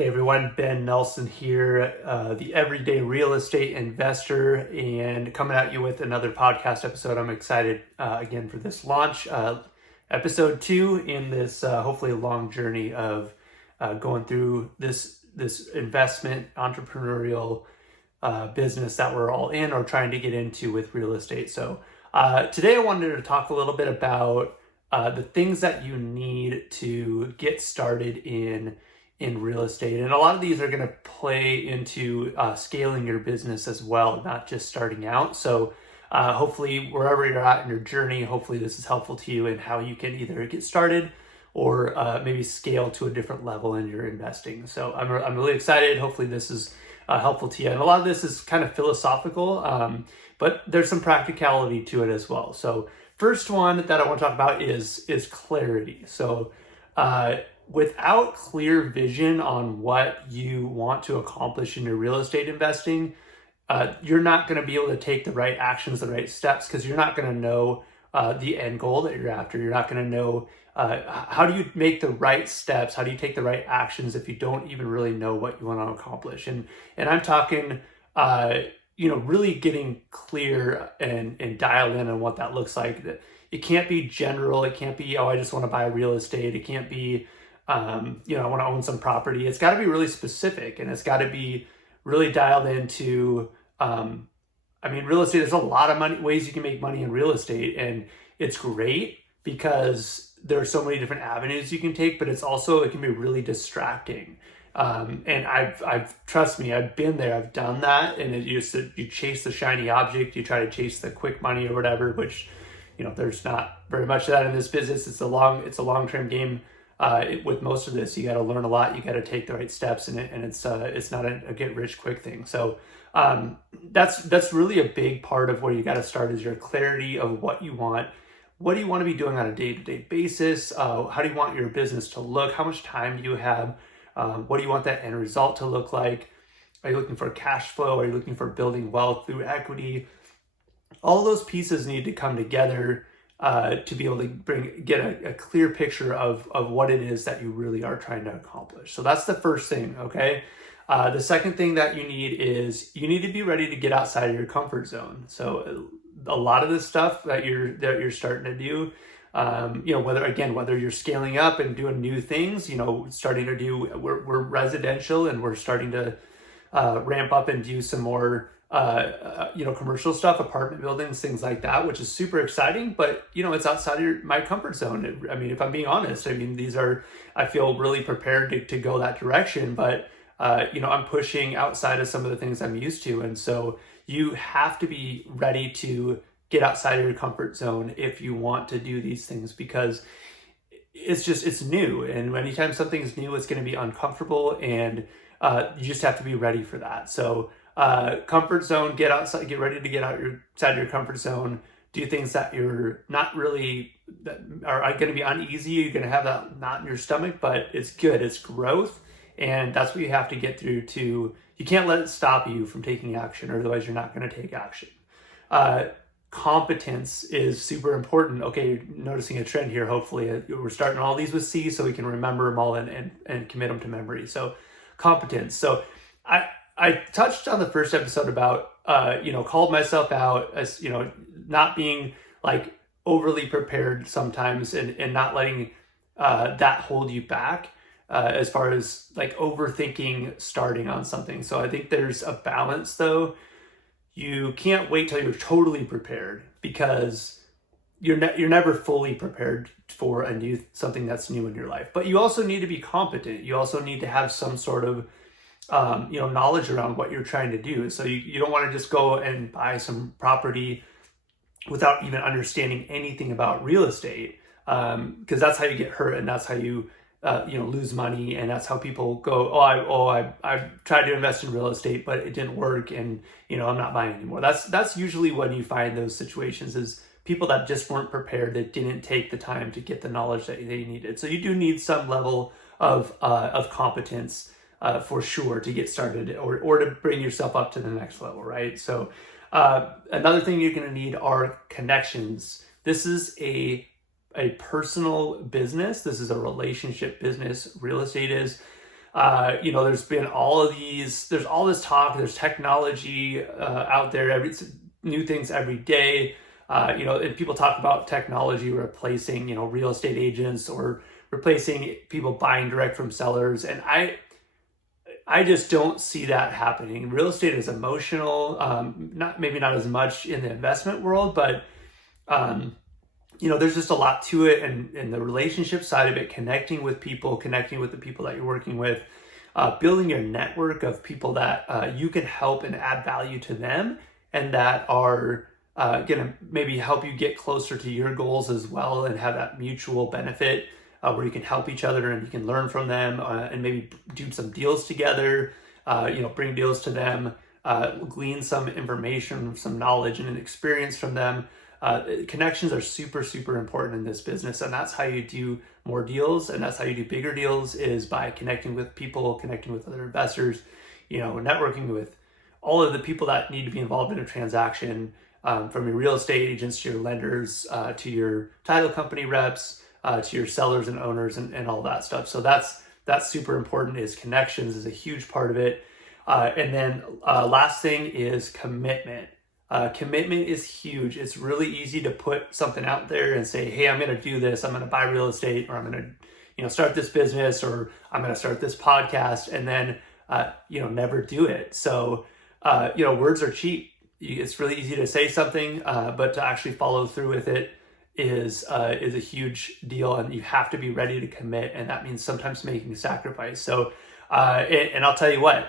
Hey everyone, Ben Nelson here, the everyday real estate investor, and coming at you with another podcast episode. I'm excited again for this launch, episode 2 in this hopefully long journey of going through this investment entrepreneurial business that we're all in or trying to get into with real estate. So today I wanted to talk a little bit about the things that you need to get started in real estate. And a lot of these are going to play into scaling your business as well, not just starting out. So hopefully wherever you're at in your journey, hopefully this is helpful to you in how you can either get started or maybe scale to a different level in your investing. So I'm really excited. Hopefully this is helpful to you. And a lot of this is kind of philosophical, but there's some practicality to it as well. So first one that I want to talk about is clarity. So without clear vision on what you want to accomplish in your real estate investing, you're not going to be able to take the right actions, the right steps, because you're not going to know the end goal that you're after. You're not going to know how do you make the right steps, how do you take the right actions if you don't even really know what you want to accomplish. And I'm talking, really getting clear and dialed in on what that looks like. It can't be general. It can't be, I just want to buy real estate. It can't be, I want to own some property. It's got to be really specific, and it's got to be really dialed into, real estate, there's a lot of ways you can make money in real estate, and it's great because there are so many different avenues you can take, but it can be really distracting. And trust me, I've been there, I've done that. And you chase the shiny object, you try to chase the quick money or whatever, which, there's not very much of that in this business. It's a long-term game. With most of this, you got to learn a lot. You got to take the right steps in it, and it's not a get rich quick thing. So that's really a big part of where you got to start is your clarity of what you want. What do you want to be doing on a day-to-day basis? How do you want your business to look? How much time do you have? What do you want that end result to look like? Are you looking for cash flow? Are you looking for building wealth through equity? All those pieces need to come together to be able to get a clear picture of what it is that you really are trying to accomplish. So that's the first thing, okay? The second thing that you need is you need to be ready to get outside of your comfort zone. So a lot of the stuff that you're starting to do, whether you're scaling up and doing new things, we're residential and we're starting to ramp up and do some more commercial stuff, apartment buildings, things like that, which is super exciting, but it's outside of my comfort zone. If I'm being honest, I feel really prepared to go that direction, but I'm pushing outside of some of the things I'm used to. And so you have to be ready to get outside of your comfort zone if you want to do these things, because it's new. And anytime something's new, it's going to be uncomfortable, and you just have to be ready for that. So comfort zone, get outside, get ready to get outside your comfort zone, do things that you're not really, that are going to be uneasy. You're going to have that knot in your stomach, but it's good. It's growth. And that's what you have to get through you can't let it stop you from taking action, or otherwise you're not going to take action. Competence is super important. Okay, noticing a trend here. Hopefully we're starting all these with C so we can remember them all and commit them to memory. So competence. So I touched on the first episode about, called myself out as, not being like overly prepared sometimes and not letting that hold you back as far as like overthinking starting on something. So I think there's a balance though. You can't wait till you're totally prepared, because you're never fully prepared for something that's new in your life. But you also need to be competent. You also need to have some sort of knowledge around what you're trying to do. So you don't want to just go and buy some property without even understanding anything about real estate, because that's how you get hurt, and that's how you lose money, and that's how people go, I tried to invest in real estate, but it didn't work, and I'm not buying anymore. That's usually when you find those situations, is people that just weren't prepared, that didn't take the time to get the knowledge that they needed. So you do need some level of competence for sure to get started, or to bring yourself up to the next level, right? So another thing you're going to need are connections. This is a personal business. This is a relationship business. Real estate is. There's been there's all this talk, there's technology out there, new things every day. And people talk about technology replacing, real estate agents or replacing people buying direct from sellers. And I just don't see that happening. Real estate is emotional, maybe not as much in the investment world, but there's just a lot to it, and the relationship side of it, connecting with the people that you're working with, building your network of people that you can help and add value to them, and that are gonna maybe help you get closer to your goals as well, and have that mutual benefit where you can help each other and you can learn from them, and maybe do some deals together, bring deals to them, glean some information, some knowledge and an experience from them. Connections are super, super important in this business, and that's how you do more deals, and that's how you do bigger deals, is by connecting with people, connecting with other investors, networking with all of the people that need to be involved in a transaction, from your real estate agents to your lenders, to your title company reps, to your sellers and owners, and all that stuff. So that's super important. Is connections is a huge part of it. And then last thing is commitment. Commitment is huge. It's really easy to put something out there and say, hey, I'm going to do this. I'm going to buy real estate, or I'm going to, start this business, or I'm going to start this podcast, and then, never do it. So, words are cheap. It's really easy to say something, but to actually follow through with it is a huge deal, and you have to be ready to commit. And that means sometimes making a sacrifice. So, and I'll tell you what,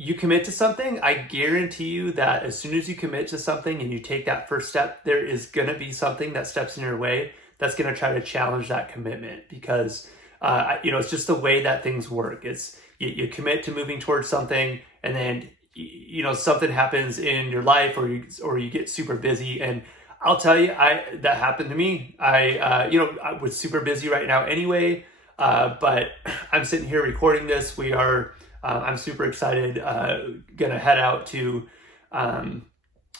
you commit to something, I guarantee you that as soon as you commit to something and you take that first step, there is going to be something that steps in your way that's going to try to challenge that commitment, because, it's just the way that things work. It's you commit to moving towards something, and then, something happens in your life, or you get super busy. And I'll tell you, that happened to me. I was super busy right now anyway, but I'm sitting here recording this. I'm super excited, gonna head out to a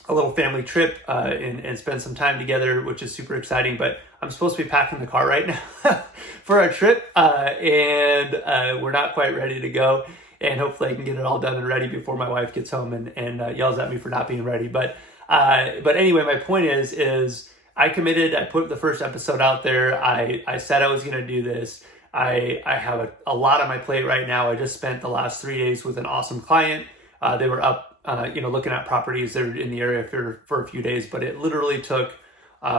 little family trip and spend some time together, which is super exciting. But I'm supposed to be packing the car right now for our trip, and we're not quite ready to go. And hopefully I can get it all done and ready before my wife gets home and yells at me for not being ready. But anyway, my point is I committed. I put the first episode out there. I said I was gonna do this. I have a lot on my plate right now. I just spent the last 3 days with an awesome client. They were up, looking at properties. They're in the area for a few days, but it literally took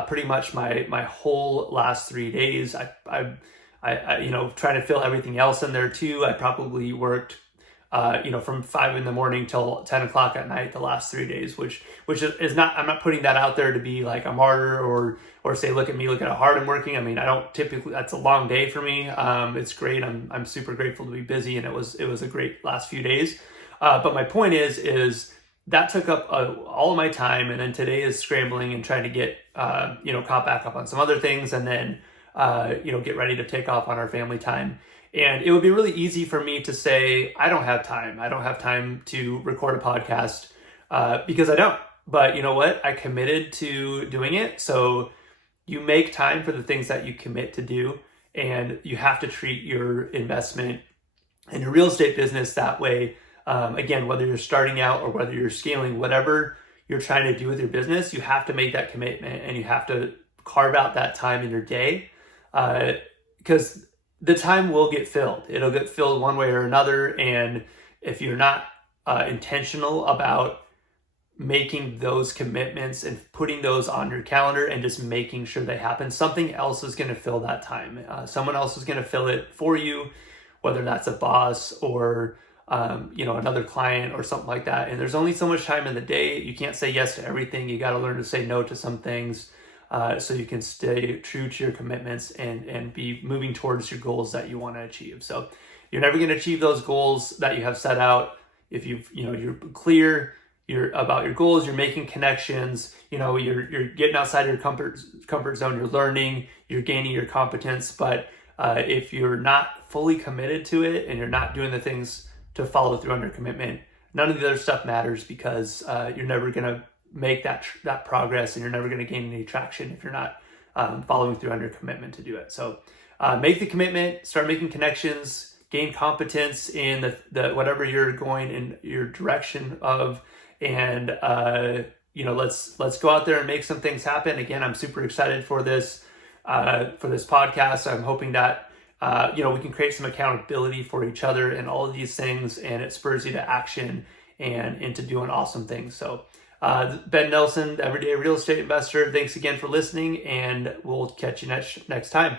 pretty much my whole last 3 days. I trying to fill everything else in there too. I probably worked, from 5 a.m. till 10 o'clock at night the last 3 days, which is not, I'm not putting that out there to be like a martyr or say, look at me, look at how hard I'm working. I mean, I don't typically, that's a long day for me. It's great. I'm super grateful to be busy, and it was a great last few days. But my point is that took up all of my time. And then today is scrambling and trying to get, caught back up on some other things, and then, get ready to take off on our family time. And it would be really easy for me to say, I don't have time. I don't have time to record a podcast, because I don't. But you know what? I committed to doing it. So you make time for the things that you commit to do, and you have to treat your investment in your real estate business that way. Again, whether you're starting out or whether you're scaling, whatever you're trying to do with your business, you have to make that commitment, and you have to carve out that time in your day, because the time will get filled. It'll get filled one way or another. And if you're not intentional about making those commitments and putting those on your calendar and just making sure they happen, something else is going to fill that time. Someone else is going to fill it for you, whether that's a boss or another client or something like that. And there's only so much time in the day. You can't say yes to everything. You got to learn to say no to some things, so you can stay true to your commitments and be moving towards your goals that you want to achieve. So you're never going to achieve those goals that you have set out if you're clear, you're about your goals, you're making connections, you're getting outside your comfort zone, you're learning, you're gaining your competence. But if you're not fully committed to it and you're not doing the things to follow through on your commitment, none of the other stuff matters, because you're never going to make that progress, and you're never going to gain any traction if you're not following through on your commitment to do it. So make the commitment, start making connections, gain competence in the whatever you're going in your direction of, and let's go out there and make some things happen. Again, I'm super excited for this podcast. I'm hoping that we can create some accountability for each other and all of these things, and it spurs you to action and into doing awesome things. So Ben Nelson, Everyday Real Estate Investor, thanks again for listening, and we'll catch you next time.